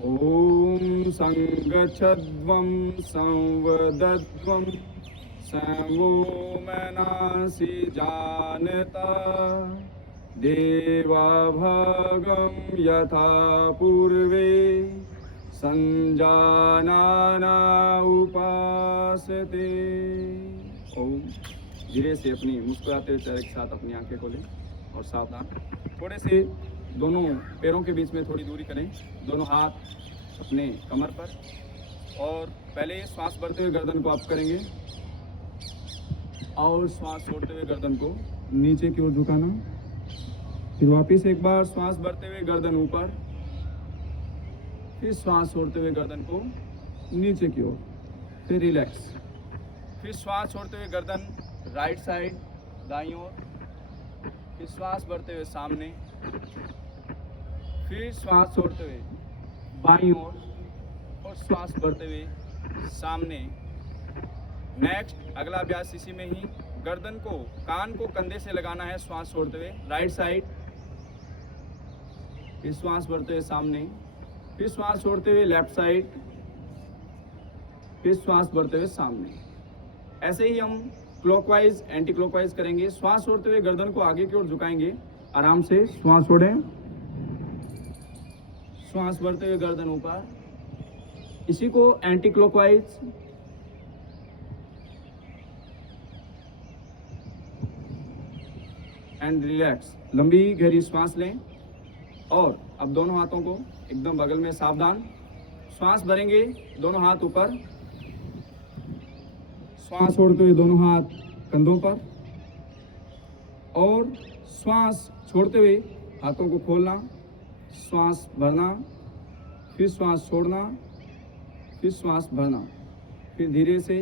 ॐ संगच्छध्वं संवदध्वं समो मनासि जानता देवाभागं यथा पूर्वे संजानाना उपासते। ओम। धीरे से अपनी मुस्कुराते हुए चेहरे के साथ अपनी आंखें खोलें और सावधान थोड़े से दोनों पैरों के बीच में थोड़ी दूरी करें। दोनों हाथ अपने कमर पर और पहले श्वास भरते हुए गर्दन को अप करेंगे और श्वास छोड़ते हुए गर्दन को नीचे की ओर झुकाना। फिर वापस एक बार श्वास भरते हुए गर्दन ऊपर, फिर श्वास छोड़ते हुए गर्दन को नीचे की ओर, फिर रिलैक्स। फिर श्वास छोड़ते हुए गर्दन राइट साइड दाईं ओर, फिर श्वास भरते हुए सामने, फिर श्वास छोड़ते हुए बाईं ओर और श्वास भरते हुए सामने। नेक्स्ट अगला अभ्यास इसी में ही गर्दन को कान को कंधे से लगाना है श्वास छोड़ते हुए राइट साइड, फिर श्वास भरते हुए सामने, फिर श्वास छोड़ते हुए लेफ्ट साइड, फिर श्वास भरते हुए सामने। ऐसे ही हम क्लॉकवाइज एंटी क्लॉकवाइज करेंगे। श्वास छोड़ते हुए गर्दन को आगे की ओर झुकाएंगे, आराम से श्वास छोड़ें, श्वास भरते हुए गर्दन ऊपर। इसी को एंटी क्लॉकवाइज। And relax. लंबी गहरी श्वास लें और अब दोनों हाथों को एकदम बगल में, सावधान। श्वास भरेंगे, दोनों हाथ ऊपर, श्वास छोड़ते हुए दोनों हाथ कंधों पर और श्वास छोड़ते हुए हाथों को खोलना, श्वास भरना, फिर श्वास छोड़ना, फिर श्वास भरना, फिर धीरे से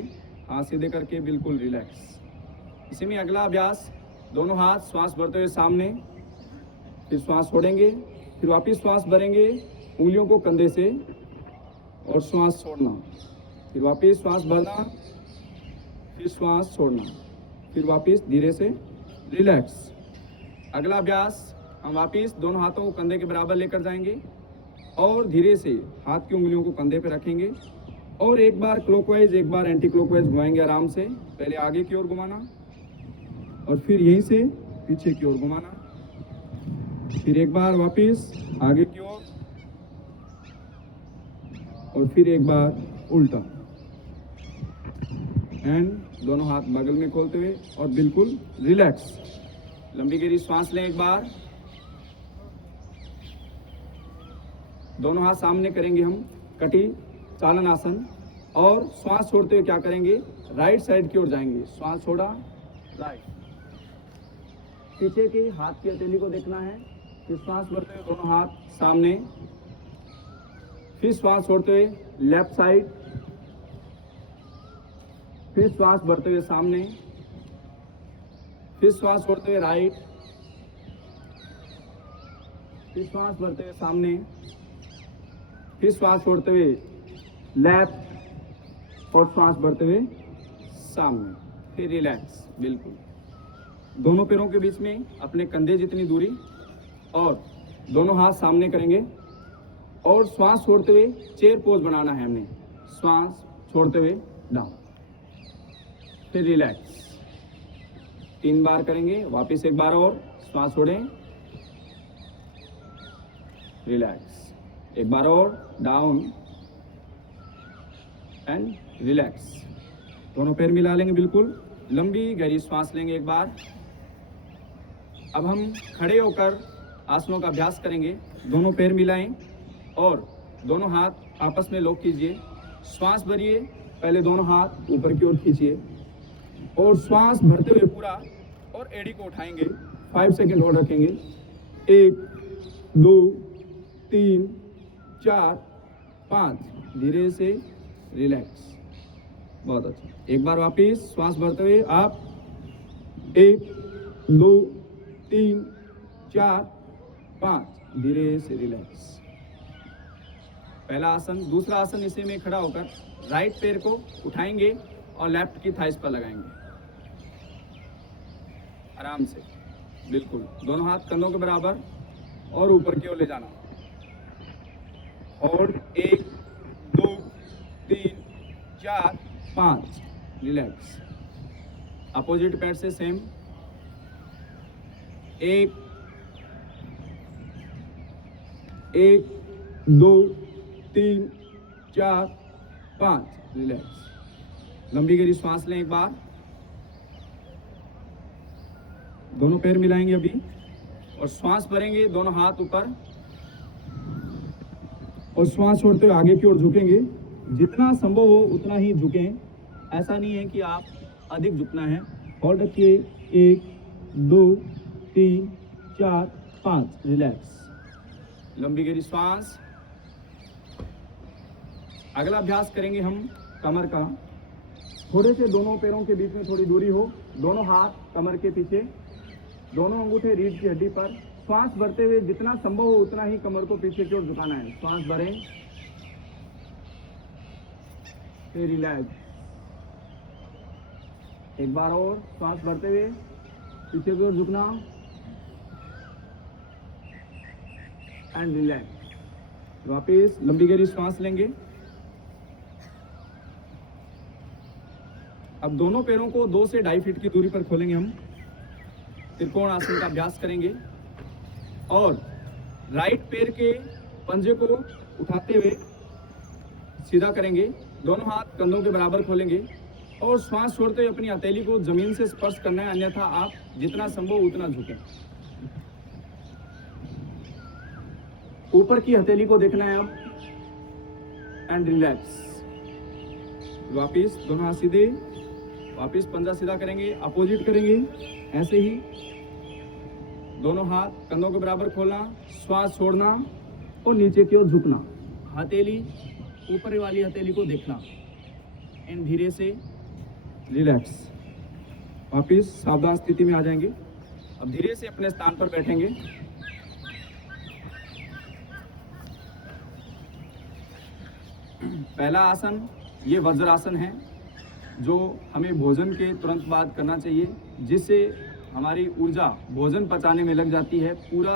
हाथ सीधे करके बिल्कुल रिलैक्स। इसी में अगला अभ्यास, दोनों हाथ श्वास भरते हुए सामने, फिर श्वास छोड़ेंगे, फिर वापस श्वास भरेंगे उंगलियों को कंधे से और श्वास छोड़ना, फिर वापस श्वास भरना, फिर श्वास छोड़ना, फिर वापस धीरे से रिलैक्स। अगला अभ्यास हम वापस दोनों हाथों को कंधे के बराबर लेकर जाएंगे और धीरे से हाथ की उंगलियों को कंधे पर रखेंगे और एक बार क्लॉकवाइज एक बार एंटी क्लॉकवाइज घुमाएंगे आराम से। पहले आगे की ओर घुमाना और फिर यहीं से पीछे की ओर घुमाना, फिर एक बार वापस आगे की ओर और फिर एक बार उल्टा। एंड दोनों हाथ बगल में खोलते हुए और बिल्कुल रिलैक्स। लंबी गहरी श्वास लें एक बार। दोनों हाथ सामने करेंगे हम कटी चालन आसन और श्वास छोड़ते हुए क्या करेंगे, राइट साइड की ओर जाएंगे। श्वास छोड़ा, राइट, पीछे के हाथ की हथेली को देखना है, फिर श्वास भरते हुए दोनों हाथ सामने, फिर श्वास छोड़ते हुए लेफ्ट साइड, फिर श्वास भरते हुए सामने, फिर श्वास छोड़ते हुए राइट, फिर श्वास भरते हुए सामने, फिर श्वास छोड़ते हुए लेफ्ट और श्वास भरते हुए सामने, फिर रिलैक्स। बिल्कुल दोनों पैरों के बीच में अपने कंधे जितनी दूरी और दोनों हाथ सामने करेंगे और श्वास छोड़ते हुए चेयर पोज बनाना है हमने। श्वास छोड़ते हुए डाउन, फिर रिलैक्स। 3 बार करेंगे, वापस एक बार और श्वास छोड़ें, रिलैक्स, एक बार और डाउन एंड रिलैक्स। दोनों पैर मिला लेंगे, बिल्कुल लंबी गहरी श्वास लेंगे एक बार। अब हम खड़े होकर आसनों का अभ्यास करेंगे। दोनों पैर मिलाएं और दोनों हाथ आपस में लॉक कीजिए। श्वास भरिए, पहले दोनों हाथ ऊपर की ओर खींचिए और श्वास भरते हुए पूरा और एड़ी को उठाएंगे। 5 सेकेंड होल्ड रखेंगे। 1 2 3 4 5, धीरे से रिलैक्स। बहुत अच्छा। एक बार वापिस श्वास भरते हुए आप 1 2 3 4 5, धीरे से रिलैक्स। पहला आसन। दूसरा आसन, इसी में खड़ा होकर राइट पैर को उठाएंगे और लेफ्ट की थाइस पर लगाएंगे आराम से, बिल्कुल दोनों हाथ कंधों के बराबर और ऊपर की ओर ले जाना। और 1 2 3 4 5 रिलैक्स। अपोजिट पैर से सेम 1 1 2 3 4 5 रिलैक्स। लंबी गहरी सांस लें एक बार। दोनों पैर मिलाएंगे अभी और श्वास भरेंगे, दोनों हाथ ऊपर और श्वास छोड़ते हुए आगे की ओर झुकेंगे। जितना संभव हो उतना ही झुकें, ऐसा नहीं है कि आप अधिक झुकना है। होल्ड रखिए 1 2 3 4 5 रिलैक्स। लंबी गहरी श्वास। अगला अभ्यास करेंगे हम कमर का। थोड़े से दोनों पैरों के बीच में थोड़ी दूरी हो, दोनों हाथ कमर के पीछे, दोनों अंगूठे रीढ़ की हड्डी पर। श्वास भरते हुए जितना संभव हो उतना ही कमर को पीछे की ओर झुकाना है। श्वास भरें, फिर रिलैक्स। एक बार और श्वास भरते हुए पीछे की ओर झुकना एंड रिलैक्स। वापिस लंबी गहरी श्वास लेंगे। अब दोनों पैरों को 2 से 2.5 फीट की दूरी पर खोलेंगे। हम त्रिकोण आसन का अभ्यास करेंगे और राइट पैर के पंजे को उठाते हुए सीधा करेंगे। दोनों हाथ कंधों के बराबर खोलेंगे और श्वास छोड़ते हुए अपनी हथेली को जमीन से स्पर्श करना है, अन्यथा आप जितना संभव उतना झुकें। ऊपर की हथेली को देखना है अब एंड रिलैक्स। वापिस दोनों हाथ सीधे, वापिस पंजा सीधा करेंगे, अपोजिट करेंगे ऐसे ही। दोनों हाथ कंधों के बराबर खोलना, श्वास छोड़ना और नीचे की ओर झुकना। हथेली ऊपर वाली हथेली को देखना एंड धीरे से रिलैक्स। वापिस सावधान स्थिति में आ जाएंगे। अब धीरे से अपने स्थान पर बैठेंगे। पहला आसन ये वज्रासन है, जो हमें भोजन के तुरंत बाद करना चाहिए, जिससे हमारी ऊर्जा भोजन पचाने में लग जाती है। पूरा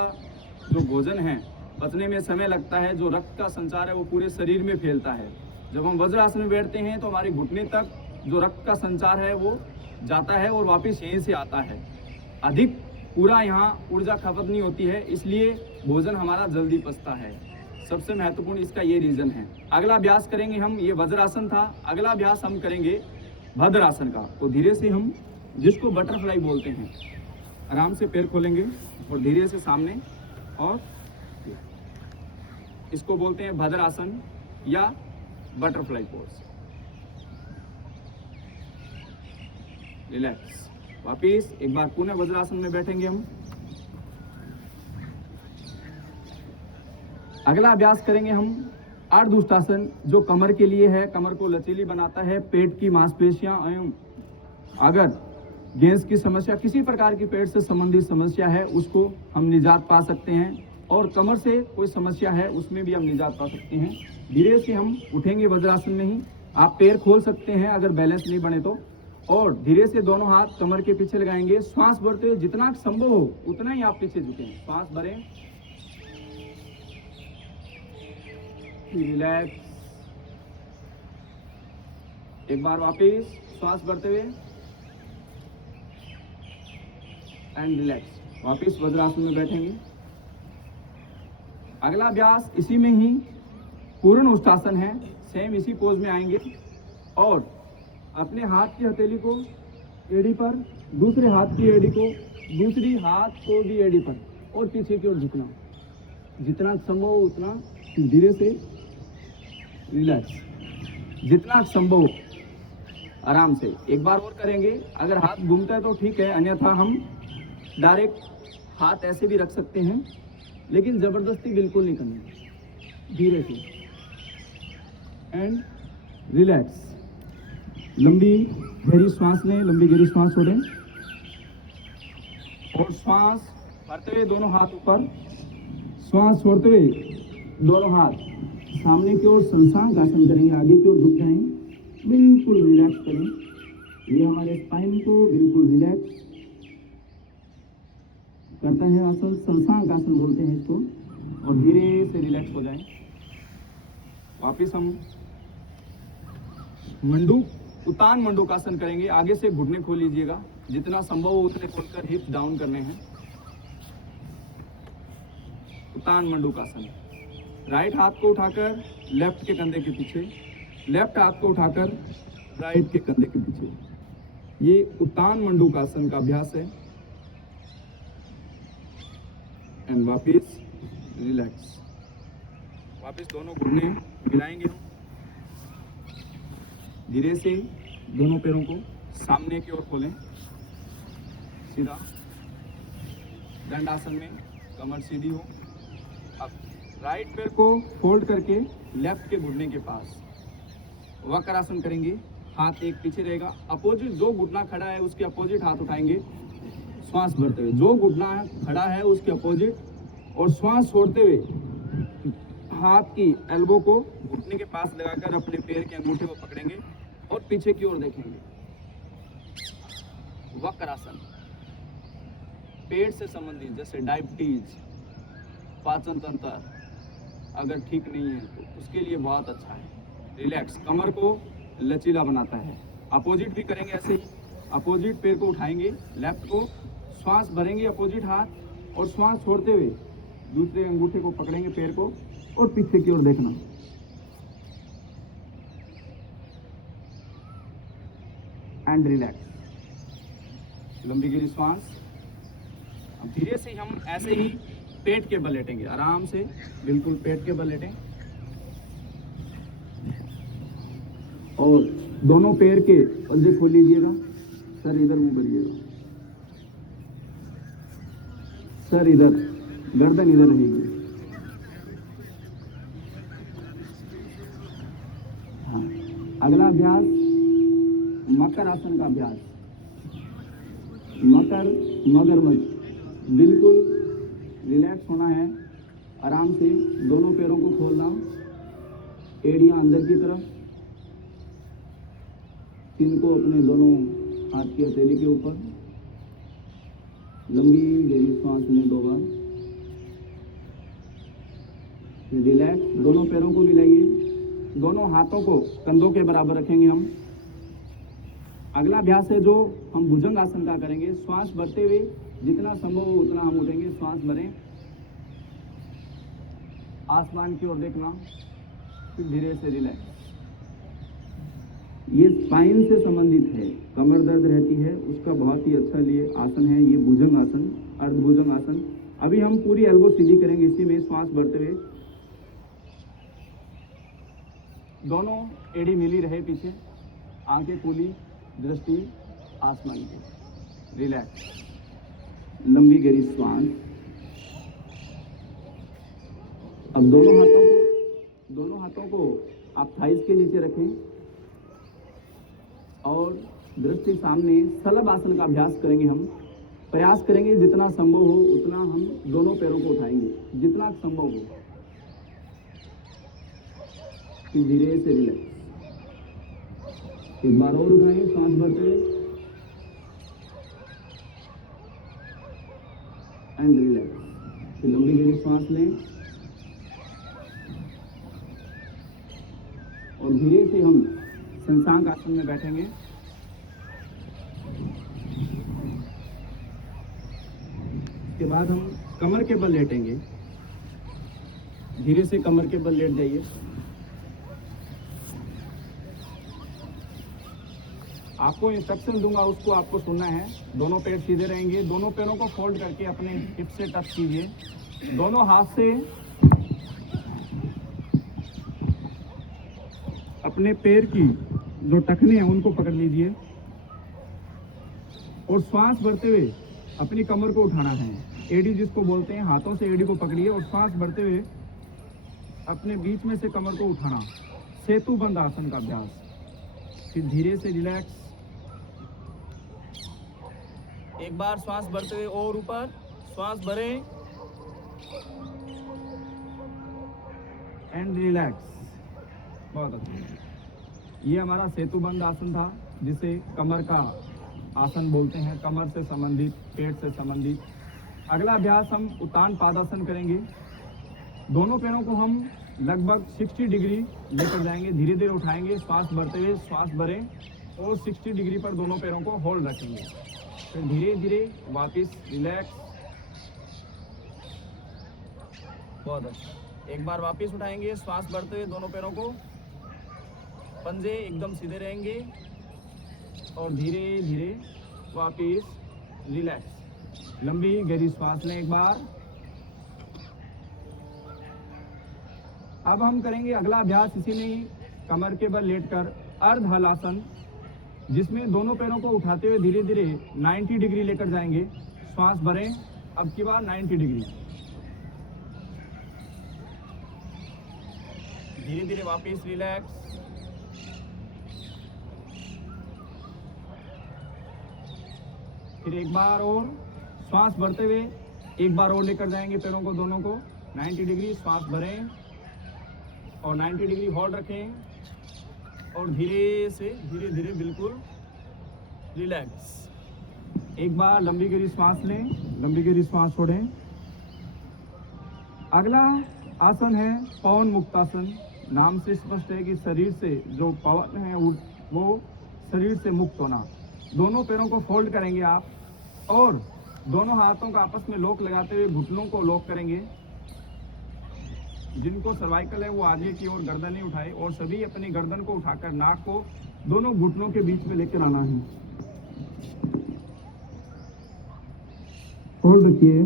जो भोजन है पचने में समय लगता है, जो रक्त का संचार है वो पूरे शरीर में फैलता है। जब हम वज्रासन में बैठते हैं तो हमारे घुटने तक जो रक्त का संचार है वो जाता है और वापस यहीं से आता है। अधिक पूरा यहाँ ऊर्जा खपत नहीं होती है, इसलिए भोजन हमारा जल्दी पचता है। सबसे महत्वपूर्ण इसका ये रीजन है। अगला अभ्यास करेंगे हम, ये वज्रासन था। अगला अभ्यास हम करेंगे भद्रासन का। तो धीरे से हम, जिसको बटरफ्लाई बोलते हैं, आराम से पैर खोलेंगे और धीरे से सामने, और इसको बोलते हैं भद्रासन या बटरफ्लाई पोज। रिलैक्स। वापिस एक बार पुनः वज्रासन में बैठेंगे हम। अगला अभ्यास करेंगे हम अर्धउष्टासन, जो कमर के लिए है। कमर को लचीली बनाता है, पेट की मांसपेशियां एवं अगर गैस की समस्या, किसी प्रकार की पेट से संबंधित समस्या है, उसको हम निजात पा सकते हैं। और कमर से कोई समस्या है उसमें भी हम निजात पा सकते हैं। धीरे से हम उठेंगे वज्रासन में ही। आप पैर खोल सकते हैं अगर बैलेंस नहीं बने तो, और धीरे से दोनों हाथ कमर के पीछे लगाएंगे। श्वास भरते हुए जितना संभव हो उतना ही आप पीछे झुकें। श्वास भरें, रिलैक्स। एक बार वापिस श्वास भरते हुए एंड रिलैक्स। वापिस वज्रासन में बैठेंगे। अगला अभ्यास इसी में ही पूर्ण उष्टासन है। सेम इसी पोज में आएंगे और अपने हाथ की हथेली को एड़ी पर, दूसरे हाथ की एड़ी को, दूसरी हाथ को भी एड़ी पर, और पीछे की ओर झुकना। जितना संभव हो उतना धीरे से रिलैक्स, जितना संभव आराम से। एक बार और करेंगे। अगर हाथ घूमता है तो ठीक है, अन्यथा हम डायरेक्ट हाथ ऐसे भी रख सकते हैं, लेकिन जबरदस्ती बिल्कुल नहीं करनी। धीरे से एंड रिलैक्स। लंबी गहरी सांस लें, लंबी गहरी सांस छोड़ें और श्वास भरते हुए दोनों हाथ ऊपर, श्वास छोड़ते हुए दोनों हाथ सामने की ओर संसांग आसन करेंगे। आगे की ओर झुक जाएं, बिल्कुल रिलैक्स करें। ये हमारे स्पाइन को बिल्कुल रिलैक्स करता है आसन, संसांग आसन बोलते हैं इसको। और धीरे से रिलैक्स हो जाएं। वापिस हम उत्तान मंडूकासन करेंगे। आगे से घुटने खोल लीजिएगा, जितना संभव हो उतने खोलकर हिप डाउन करने हैं। उत्तान मंडूकासन। राइट हाथ को उठाकर लेफ्ट के कंधे के पीछे, लेफ्ट हाथ को उठाकर राइट के कंधे के पीछे। ये उत्तान मंडूकासन का अभ्यास है। एंड वापिस रिलैक्स। वापिस दोनों घुटने मिलाएंगे हम। धीरे से दोनों पैरों को सामने की ओर खोलें, सीधा दंडासन में कमर सीधी हो। अब राइट पैर को फोल्ड करके लेफ्ट के घुटने के पास वक्रासन करेंगे। हाथ एक पीछे रहेगा, अपोजिट जो घुटना खड़ा है उसके अपोजिट हाथ उठाएंगे, श्वास भरते हुए। जो घुटना खड़ा है उसके अपोजिट, और श्वास छोड़ते हुए हाथ की एल्बो को घुटने के पास लगाकर अपने पैर के अंगूठे को पकड़ेंगे और पीछे की ओर देखेंगे। वक्रासन पेट से संबंधित जैसे डायबिटीज, पाचन तंत्र अगर ठीक नहीं है तो उसके लिए बहुत अच्छा है। रिलैक्स, कमर को लचीला बनाता है। अपोजिट भी करेंगे ऐसे ही। अपोजिट पैर को उठाएंगे, लेफ्ट को, श्वास भरेंगे अपोजिट हाथ, और श्वास छोड़ते हुए दूसरे अंगूठे को पकड़ेंगे पैर को और पीछे की ओर देखना। एंड रिलैक्स, लंबी गहरी श्वास। अब धीरे से हम ऐसे ही पेट के बल लेटेंगे, आराम से बिल्कुल पेट के बल लेटें, और दोनों पैर के पंजे खोल लीजिएगा। सर इधर मुंह करिएगा, सर इधर, गर्दन इधर रहेगी। हाँ, अगला अभ्यास मकर आसन का अभ्यास। मगरमच्छ, बिल्कुल रिलैक्स होना है। आराम से दोनों पैरों को खोलना, एड़ियां अंदर की तरफ, इनको अपने दोनों हाथ की हथेली के ऊपर। लंबी गहरी सांस लें 2 बार। रिलैक्स, दोनों पैरों को मिलाइए, दोनों हाथों को कंधों के बराबर रखेंगे हम। अगला अभ्यास है जो हम भुजंग आसन का करेंगे। श्वास भरते हुए जितना संभव हो उतना हम उठेंगे। श्वास भरें, आसमान की ओर देखना, फिर धीरे से रिलैक्स। ये स्पाइन से संबंधित है, कमर दर्द रहती है उसका बहुत ही अच्छा लिए आसन है ये भुजंग आसन, अर्धभुजंग आसन। अभी हम पूरी एल्बो सीधी करेंगे इसी में, श्वास भरते हुए। दोनों एड़ी मिली रहे पीछे, आंखें खुली, दृष्टि आसमान की। रिलैक्स, लंबी गहरी श्वास। अब दोनों हाथों को आप थाइस के नीचे रखें और दृष्टि सामने। सलब आसन का अभ्यास करेंगे हम। प्रयास करेंगे जितना संभव हो उतना हम दोनों पैरों को उठाएंगे, जितना संभव हो। फिर धीरे से रिलैक्स, एक बार और उठाएं, सांस भरते हुए, एंड रिलैक्स। फिर लंबी गहरी सांस लें और धीरे से हम शशांक आसन में बैठेंगे। इसके बाद हम कमर के बल लेटेंगे। धीरे से कमर के बल लेट जाइए। आपको इंस्ट्रक्शन दूंगा उसको आपको सुनना है। दोनों पैर सीधे रहेंगे, दोनों पैरों को फोल्ड करके अपने हिप से टच कीजिए। दोनों हाथ से अपने पैर की जो टखने हैं उनको पकड़ लीजिए और श्वास भरते हुए अपनी कमर को उठाना है। एडी जिसको बोलते हैं, हाथों से एडी को पकड़िए और श्वास भरते हुए अपने बीच में से कमर को उठाना। सेतु बंद आसन का अभ्यास। फिर धीरे से रिलैक्स, एक बार श्वास भरते हुए और ऊपर, श्वास भरें एंड रिलैक्स। बहुत अच्छा। ये हमारा सेतुबंद आसन था, जिसे कमर का आसन बोलते हैं, कमर से संबंधित, पेट से संबंधित। अगला अभ्यास हम उत्तान पादासन करेंगे। दोनों पैरों को हम लगभग 60 डिग्री लेकर जाएंगे। धीरे धीरे उठाएंगे, श्वास भरते हुए श्वास भरें और 60 डिग्री पर दोनों पैरों को होल्ड रखेंगे। फिर धीरे धीरे वापस रिलैक्स। बहुत अच्छा। एक बार वापस उठाएंगे, श्वास भरते हुए दोनों पैरों को, पंजे एकदम सीधे रहेंगे और धीरे धीरे वापस रिलैक्स। लंबी गहरी श्वास लें एक बार। अब हम करेंगे अगला अभ्यास इसी में ही, कमर के बल लेटकर अर्ध हलासन, जिसमें दोनों पैरों को उठाते हुए धीरे धीरे 90 डिग्री लेकर जाएंगे। श्वास भरें, अब की बार 90 डिग्री। धीरे धीरे वापस रिलैक्स। फिर एक बार और श्वास भरते हुए एक बार और लेकर जाएंगे पैरों को दोनों को 90 डिग्री। श्वास भरें और 90 डिग्री होल्ड रखें और धीरे धीरे बिल्कुल रिलैक्स। एक बार लंबी गहरी श्वास लें, लंबी गहरी श्वास छोड़ें। अगला आसन है पवन मुक्तासन। नाम से स्पष्ट है कि शरीर से जो पवन है वो शरीर से मुक्त होना। दोनों पैरों को फोल्ड करेंगे आप और दोनों हाथों का आपस में लॉक लगाते हुए घुटनों को लॉक करेंगे। जिनको सर्वाइकल है वो आगे की ओर गर्दन नहीं उठाए और सभी अपनी गर्दन को उठाकर नाक को दोनों घुटनों के बीच में लेकर आना है। होल्ड रखिए,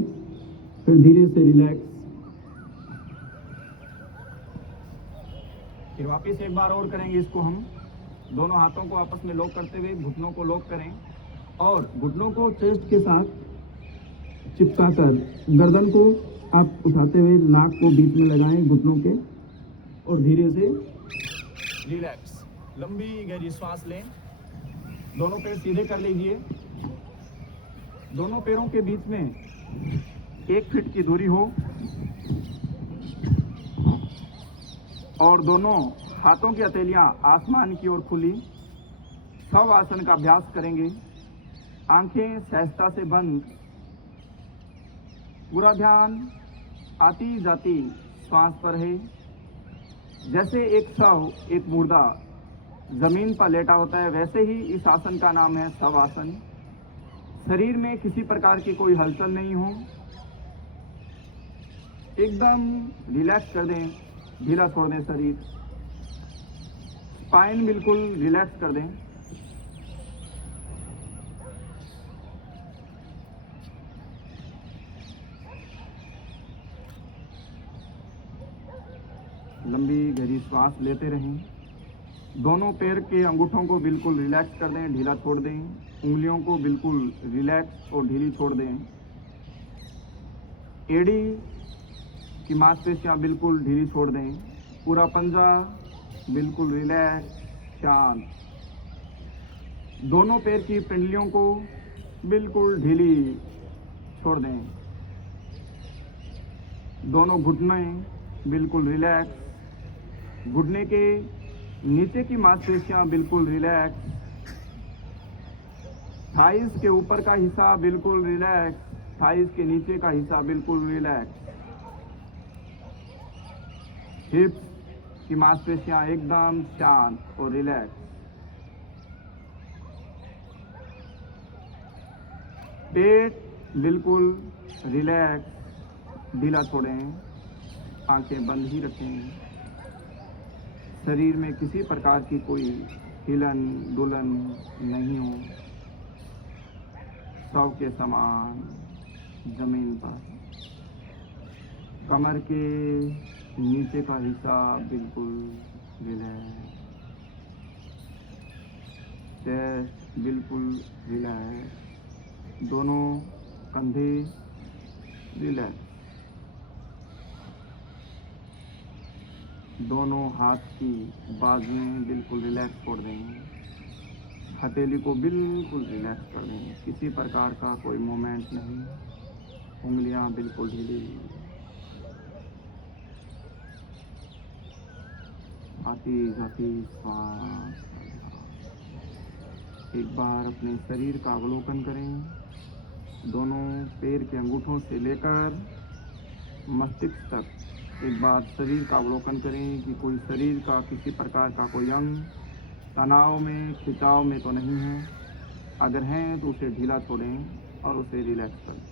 फिर धीरे से रिलैक्स। फिर वापस एक बार और करेंगे इसको हम। दोनों हाथों को आपस में लॉक करते हुए घुटनों को लॉक करें और घुटनों को चेस्ट के साथ चिपकाकर गर्दन को आप उठाते हुए नाक को बीच में लगाएं घुटनों के और धीरे से रिलैक्स। लंबी गहरी श्वास लें। दोनों पैर सीधे कर लीजिए। दोनों पैरों के बीच में 1 फीट की दूरी हो और दोनों हाथों की हथेलियां आसमान की ओर खुली। शव आसन का अभ्यास करेंगे। आंखें सहजता से बंद। पूरा ध्यान आती जाती श्वास पर है। जैसे एक शव, एक मुर्दा जमीन पर लेटा होता है, वैसे ही इस आसन का नाम है शव आसन। शरीर में किसी प्रकार की कोई हलचल नहीं हो, एकदम रिलैक्स कर दें, ढीला छोड़ दें शरीर। स्पाइन बिल्कुल रिलैक्स कर दें। लंबी गहरी श्वास लेते रहें। दोनों पैर के अंगूठों को बिल्कुल रिलैक्स कर दें, ढीला छोड़ दें। उंगलियों को बिल्कुल रिलैक्स और ढीली छोड़ दें। एड़ी की मांसपेशियां बिल्कुल ढीली छोड़ दें। पूरा पंजा बिल्कुल रिलैक्स, शांत। दोनों पैर की पिंडलियों को बिल्कुल ढीली छोड़ दें। दोनों घुटने बिल्कुल रिलैक्स। घुटने के नीचे की मांसपेशियां बिल्कुल रिलैक्स। थाइस के ऊपर का हिस्सा बिल्कुल रिलैक्स। थाइस के नीचे का हिस्सा बिल्कुल रिलैक्स। हिप्स की मांसपेशियां एकदम शांत और रिलैक्स। पेट बिल्कुल रिलैक्स, ढीला छोड़ें। आंखें बंद ही रखें। शरीर में किसी प्रकार की कोई हिलन डुलन नहीं हो। शव के समान जमीन पर। कमर के नीचे का हिस्सा बिल्कुल रिलैक्स। चेस्ट बिल्कुल रिलैक्स। दोनों कंधे रिलैक्स। दोनों हाथ की बाजुएं बिल्कुल रिलैक्स छोड़ देंगे। हथेली को बिल्कुल रिलैक्स कर देंगे। किसी प्रकार का कोई मोमेंट नहीं। उंगलियां बिल्कुल ढीली। आती जाती श्वास। एक बार अपने शरीर का अवलोकन करें। दोनों पैर के अंगूठों से लेकर मस्तिष्क तक एक बार शरीर का अवलोकन करें कि कोई शरीर का किसी प्रकार का कोई अंग तनाव में, खिंचाव में तो नहीं है। अगर हैं तो उसे ढीला छोड़ें और उसे रिलैक्स करें।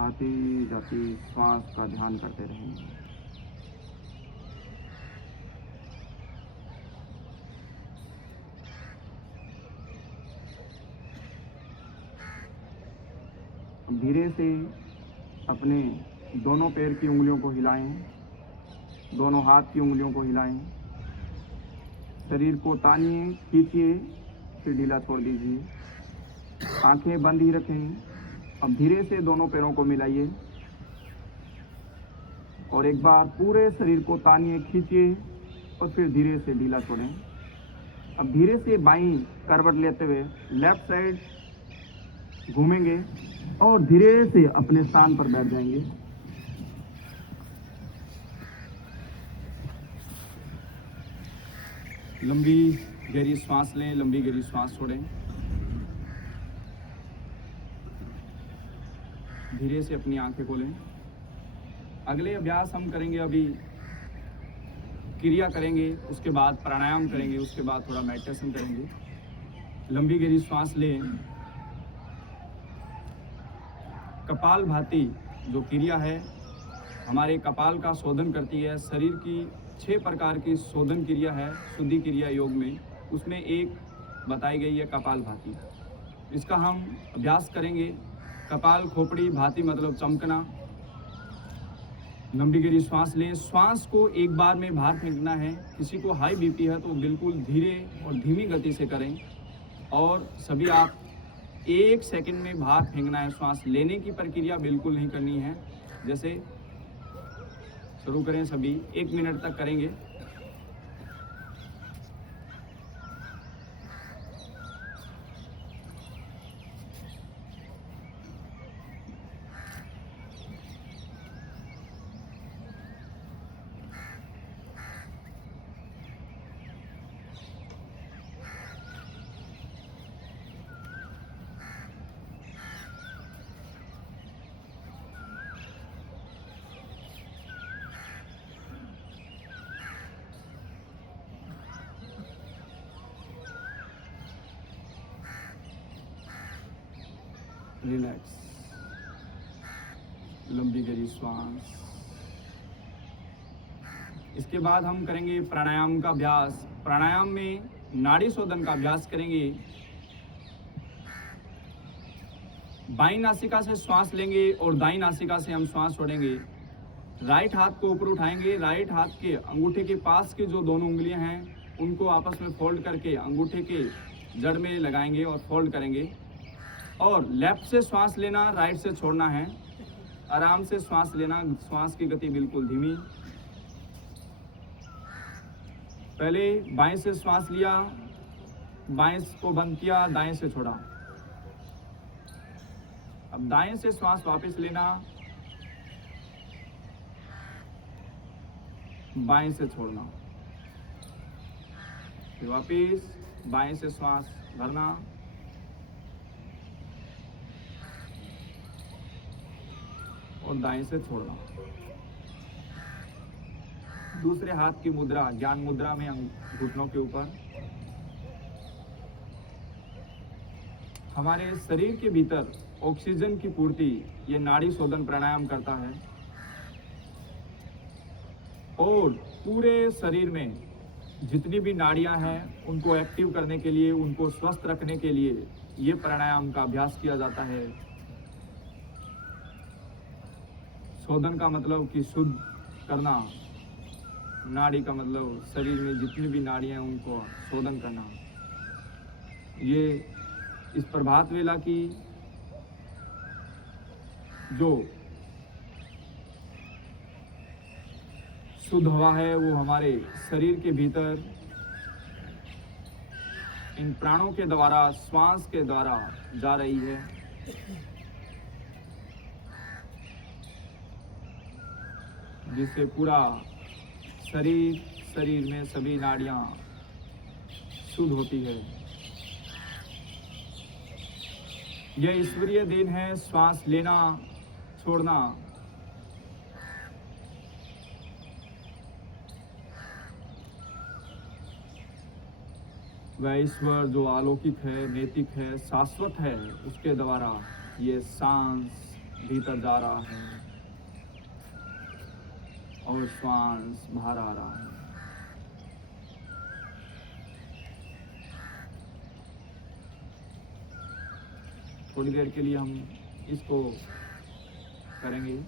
आती जाती श्वास का ध्यान करते रहें। धीरे से अपने दोनों पैर की उंगलियों को हिलाएं, दोनों हाथ की उंगलियों को हिलाएं, शरीर को तानिए, खींचिए, फिर ढीला छोड़ दीजिए। आंखें बंद ही रखें। अब धीरे से दोनों पैरों को मिलाइए और एक बार पूरे शरीर को तानिए, खींचिए और फिर धीरे से ढीला छोड़ें। अब धीरे से बाईं करवट लेते हुए लेफ्ट साइड घूमेंगे और धीरे से अपने स्थान पर बैठ जाएंगे। लंबी गहरी सांस लें, लंबी गहरी सांस छोड़ें। धीरे से अपनी आंखें खोलें। अगले अभ्यास हम करेंगे, अभी क्रिया करेंगे, उसके बाद प्राणायाम करेंगे, उसके बाद थोड़ा मेडिटेशन करेंगे। लंबी गहरी सांस लें। कपाल भाती जो क्रिया है हमारे कपाल का शोधन करती है। शरीर की 6 प्रकार की शोधन क्रिया है शुद्धि क्रिया योग में, उसमें एक बताई गई है कपाल भाती। इसका हम अभ्यास करेंगे। कपाल खोपड़ी भाती मतलब चमकना। लंबी गहरी सांस लें। श्वास को एक बार में बाहर फेंकना है। किसी को हाई बीपी है तो बिल्कुल धीरे और धीमी गति से करें और सभी आप 1 सेकंड में बाहर फेंकना है। श्वास लेने की प्रक्रिया बिल्कुल नहीं करनी है। जैसे शुरू करें, सभी 1 मिनट तक करेंगे। रिलैक्स, लंबी गहरी श्वास। इसके बाद हम करेंगे प्राणायाम का अभ्यास। प्राणायाम में नाड़ी शोधन का अभ्यास करेंगे। बाईं नासिका से श्वास लेंगे और दाईं नासिका से हम श्वास छोड़ेंगे। राइट हाथ को ऊपर उठाएंगे। राइट हाथ के अंगूठे के पास की जो दोनों उंगलियां हैं उनको आपस में फोल्ड करके अंगूठे के जड़ में लगाएंगे और फोल्ड करेंगे। और लेफ्ट से श्वास लेना, राइट से छोड़ना है। आराम से श्वास लेना, श्वास की गति बिल्कुल धीमी। पहले बाएं से श्वास लिया, बाएं को बंद किया, दाएं से छोड़ा। अब दाएं से श्वास वापस लेना, बाएं से छोड़ना, फिर वापस बाएं से श्वास भरना और दाएं से छोड़ना। दूसरे हाथ की मुद्रा ज्ञान मुद्रा में घुटनों के ऊपर। हमारे शरीर के भीतर ऑक्सीजन की पूर्ति ये नाड़ी शोधन प्राणायाम करता है और पूरे शरीर में जितनी भी नाड़ियां हैं उनको एक्टिव करने के लिए, उनको स्वस्थ रखने के लिए ये प्राणायाम का अभ्यास किया जाता है। शोधन का मतलब कि शुद्ध करना, नाड़ी का मतलब शरीर में जितनी भी नाड़ियां हैं उनको शोधन करना। ये इस प्रभात वेला की जो शुद्ध हवा है वो हमारे शरीर के भीतर इन प्राणों के द्वारा, श्वास के द्वारा जा रही है। जिससे पूरा शरीर में सभी नाड़ियां शुद्ध होती है। यह ईश्वरीय देन है, श्वास लेना छोड़ना। वह ईश्वर जो अलौकिक है, नैतिक है, शाश्वत है, उसके द्वारा ये सांस भीतर जा रहा है और श्वास बाहर आ रहा है। थोड़ी देर के लिए हम इसको करेंगे।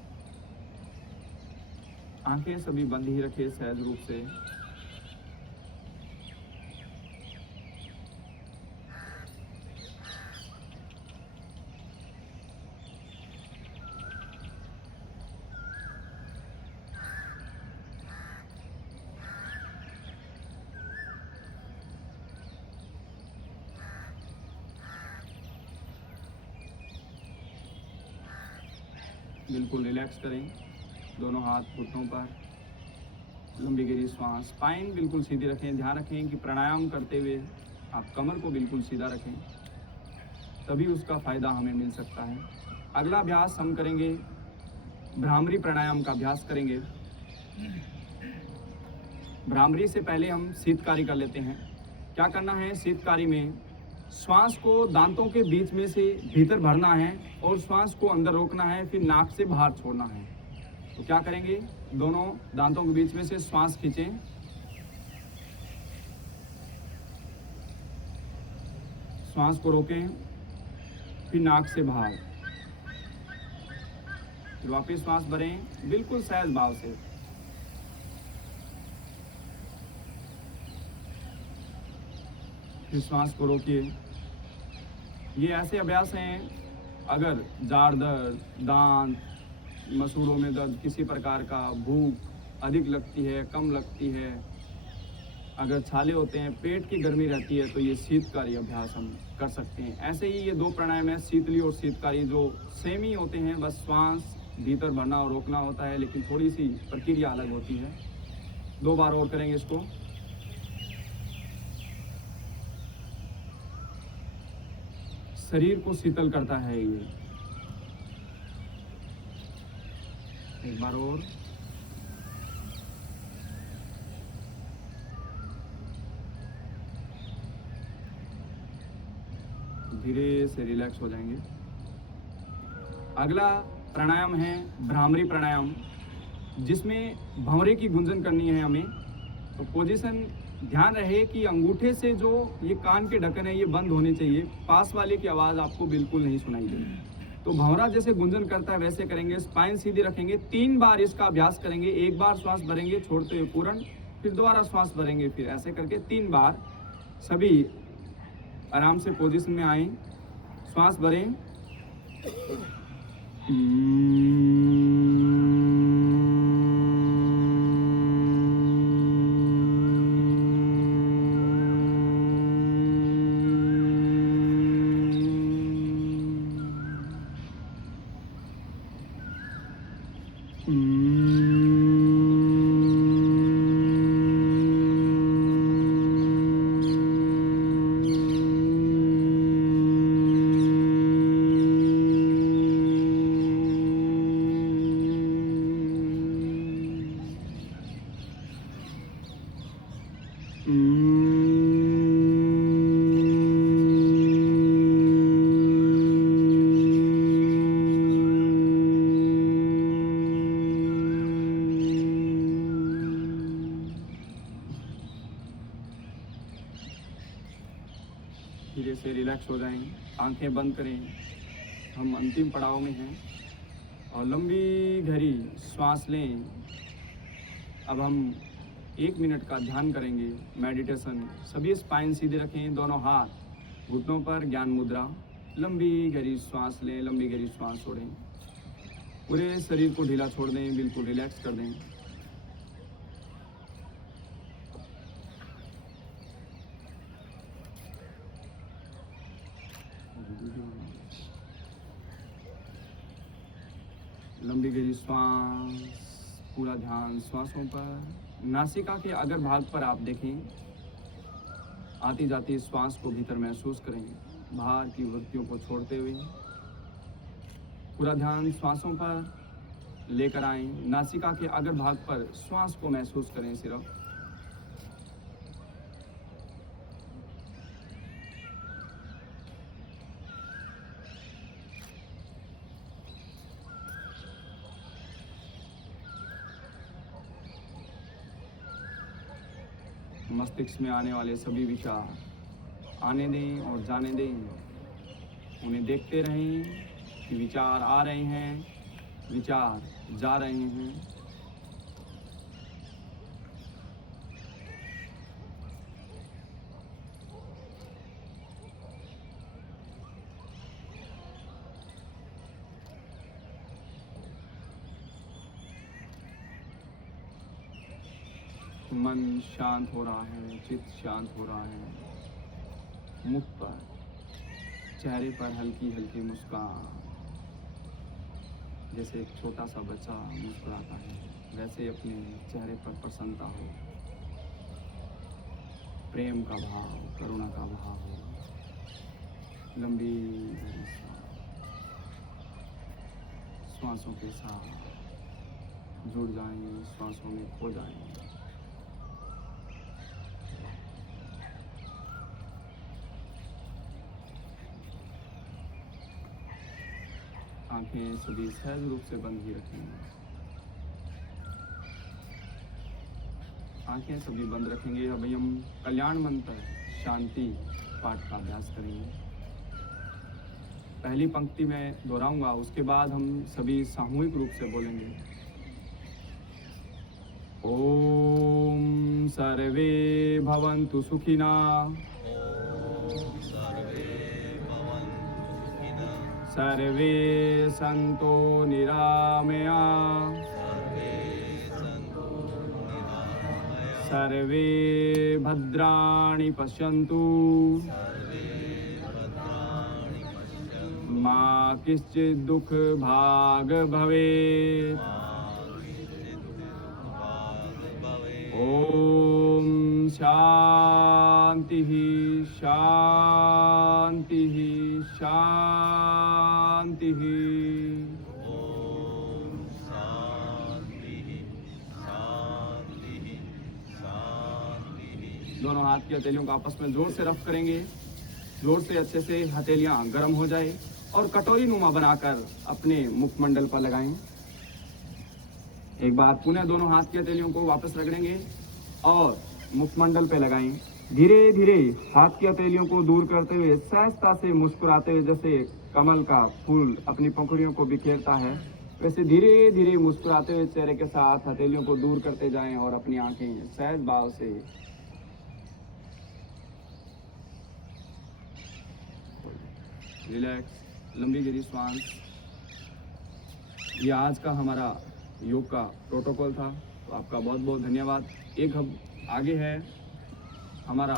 आंखें सभी बंद ही रखें सहज रूप से। बिल्कुल रिलैक्स करें, दोनों हाथ घुटनों पर, लंबी गहरी श्वास, स्पाइन बिल्कुल सीधी रखें। ध्यान रखें कि प्राणायाम करते हुए आप कमर को बिल्कुल सीधा रखें, तभी उसका फ़ायदा हमें मिल सकता है। अगला अभ्यास हम करेंगे, भ्रामरी प्राणायाम का अभ्यास करेंगे। भ्रामरी से पहले हम शीतकारी कर लेते हैं। क्या करना है, शीतकारी में श्वास को दांतों के बीच में से भीतर भरना है और श्वास को अंदर रोकना है, फिर नाक से बाहर छोड़ना है। तो क्या करेंगे, दोनों दांतों के बीच में से श्वास खींचें, श्वास को रोकें, फिर नाक से बाहर, फिर वापस श्वास भरें बिल्कुल सहज भाव से। फिर श्वास को रोकिए। ये ऐसे अभ्यास हैं, अगर जाड़ दर्द, दांत, मसूड़ों में दर्द, किसी प्रकार का, भूख अधिक लगती है, कम लगती है, अगर छाले होते हैं, पेट की गर्मी रहती है, तो ये शीतकारी अभ्यास हम कर सकते हैं। ऐसे ही ये दो प्राणायाम है, शीतली और शीतकारी, जो सेम ही होते हैं, बस श्वास भीतर भरना और रोकना होता है, लेकिन थोड़ी सी प्रक्रिया अलग होती है। 2 बार और करेंगे इसको। शरीर को शीतल करता है ये। एक बार और। धीरे से रिलैक्स हो जाएंगे। अगला प्राणायाम है भ्रामरी प्राणायाम, जिसमें भंवरे की गुंजन करनी है हमें। तो पोजीशन ध्यान रहे कि अंगूठे से जो ये कान के ढक्कन है ये बंद होने चाहिए, पास वाले की आवाज़ आपको बिल्कुल नहीं सुनाई देगी। तो भंवरा जैसे गुंजन करता है वैसे करेंगे, स्पाइन सीधी रखेंगे। 3 बार इसका अभ्यास करेंगे। 1 बार श्वास भरेंगे छोड़ते हुए पूर्ण, फिर दोबारा श्वास भरेंगे, फिर ऐसे करके 3 बार। सभी आराम से पोजीशन में आए, श्वास भरें। धीरे से रिलैक्स हो जाएं, आंखें बंद करें। हम अंतिम पड़ाव में हैं और लंबी गहरी श्वास लें। अब हम 1 मिनट का ध्यान करेंगे, मेडिटेशन। सभी स्पाइन सीधे रखें, दोनों हाथ घुटनों पर, ज्ञान मुद्रा। लंबी गहरी श्वास लें, लंबी गहरी श्वास छोड़ें, पूरे शरीर को ढीला छोड़ दें, बिल्कुल रिलैक्स कर दें। लंबी गहरी श्वास, पूरा ध्यान श्वासों पर। नासिका के अगर भाग पर आप देखें, आती जाती श्वास को भीतर महसूस करें, बाहर की वृत्तियों को छोड़ते हुए। पूरा ध्यान श्वासों पर लेकर आएं। नासिका के अग्र भाग पर श्वास को महसूस करें सिर्फ। मस्तिष्क में आने वाले सभी विचार आने दें और जाने दें। उन्हें देखते रहें कि विचार आ रहे हैं, विचार जा रहे हैं। मन शांत हो रहा है, चित्त शांत हो रहा है। मुख पर, चेहरे पर हल्की हल्की मुस्कान, जैसे एक छोटा सा बच्चा मुस्कुराता है वैसे अपने चेहरे पर प्रसन्नता हो, प्रेम का भाव, करुणा का भाव हो। लंबी श्वासों के साथ जुड़ जाएं, श्वासों में खो जाएं। आंखें सभी सहज रूप से बंद ही रखेंगे। आंखें सभी बंद रखेंगे। अभी हम कल्याण मंत्र शांति पाठ का अभ्यास करेंगे। पहली पंक्ति में दोहराऊंगा, उसके बाद हम सभी सामूहिक रूप से बोलेंगे। ओम सर्वे भवन्तु सुखिना, सर्वे सन्तो निरामया, सर्वे भद्राणि पश्यन्तु, मा किंचित् दुख भाग भवेत्। ओम शांति शांति शांति। ओम शांति शांति शांति। दोनों हाथ की हथेलियों को आपस में जोर से रफ करेंगे। जोर से अच्छे से हथेलियां गर्म हो जाए और कटोरी नुमा बनाकर अपने मुखमंडल पर लगाएं। एक बार पुनः दोनों हाथ की हथेलियों को वापस रगड़ेंगे और मुखमंडल पे लगाएं। धीरे धीरे हाथ की हथेलियों को दूर करते हुए सहजता से मुस्कुराते हुए, जैसे कमल का फूल अपनी पंखुड़ियों को बिखेरता है, वैसे धीरे धीरे मुस्कुराते हुए चेहरे के साथ हथेलियों को दूर करते जाएं और अपनी आंखें सहज भाव से रिलैक्स, लंबी गहरी श्वास। ये आज का हमारा योग का प्रोटोकॉल था, तो आपका बहुत बहुत धन्यवाद। एक हम आगे है हमारा